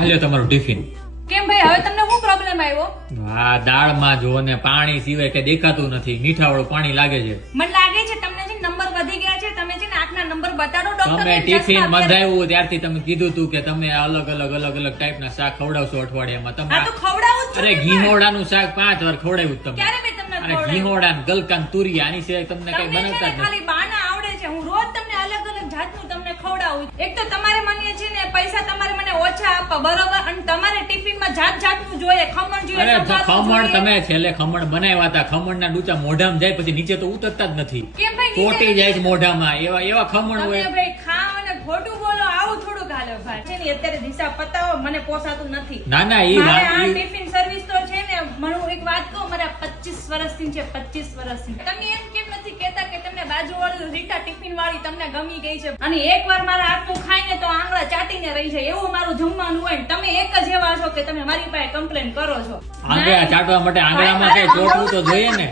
હાલ્યો તમારું ટિફિન. કેમ ભાઈ હવે તમને શું પ્રોબ્લેમ આવ્યો? આ દાળમાં જો ને પાણી સિવાય કે દેખાતું નથી, મીઠાવાળું પાણી લાગે છે. મને લાગે છે તમને છે નંબર વધી ગયા છે. તમે છે ને આંખના નંબર બતાડો ડોક્ટર. તમે ટિફિન બંધાવ્યું ત્યારથી તમે કીધું તું કે તમે અલગ અલગ ટાઈપના શાક ખવડાવશો અઠવાડિયામાં. તમે આ તો ખવડાવું જ છું અરે ને. ઘીહોડાનું શાક 5 વાર ખવડાવ્યું જ તમે. ક્યારે મેં તમને અરે ખવડાવ્યું? ઘીહોડા ને ગલકાન તુરિયા આની સિવાય તમને કઈ તમને છે બનાવતા ને જ ખાલી બાના આવડે છે. હું રોજ તમને અલગ અલગ જાતનું તમને ખવડાવું. એક તો તમારે મને છે ને પૈસા તમારે મને ઓછા આપવા, બરોબર? અને તમારે ટિફિનમાં જાતનું જોઈએ. ખમણ જોઈએ, અરે સંભારું ખમણ જોઈએ. તમે છેલ્લે ખમણ બનાવ્યા હતા, ખમણના ડૂચા મોઢામાં જાય પછી નીચે તો ઉતરતા જ નથી, કેમ ભાઈ નીચે ચોટી જાય છે મોઢામાં. એવા ખમણ તમે હોય. ભાઈ ખાવ અને ખોટું બોલો, આવું થોડું હાલે ભાઈ. છે ને અત્યારે દિશા પતાવો, મને પોસાતું નથી. ના ના મારે આ ઈ ટિફિન સર્વિસ તો છે ને, મને હું એક વાત કહું, મારા 25 વર્ષથી છે, 25 વર્ષથી. તમે એમ કેમ નથી કહેતા કે તમને બાજુવાળી રીટા ટિફિન વાળી તમને ગમી ગઈ છે, અને એકવાર મારા હાથનું ખાઈને તો આંગળા ચાટીને રહી જાય એવું મારું જમવાનું હોય ને તમે એક જ એવા છો કે તમે મારી પાસે કમ્પ્લેન કરો છો. આંગળા ચાટવા માટે આંગળામાં કઈ ચોટવું તો જોઈએ ને.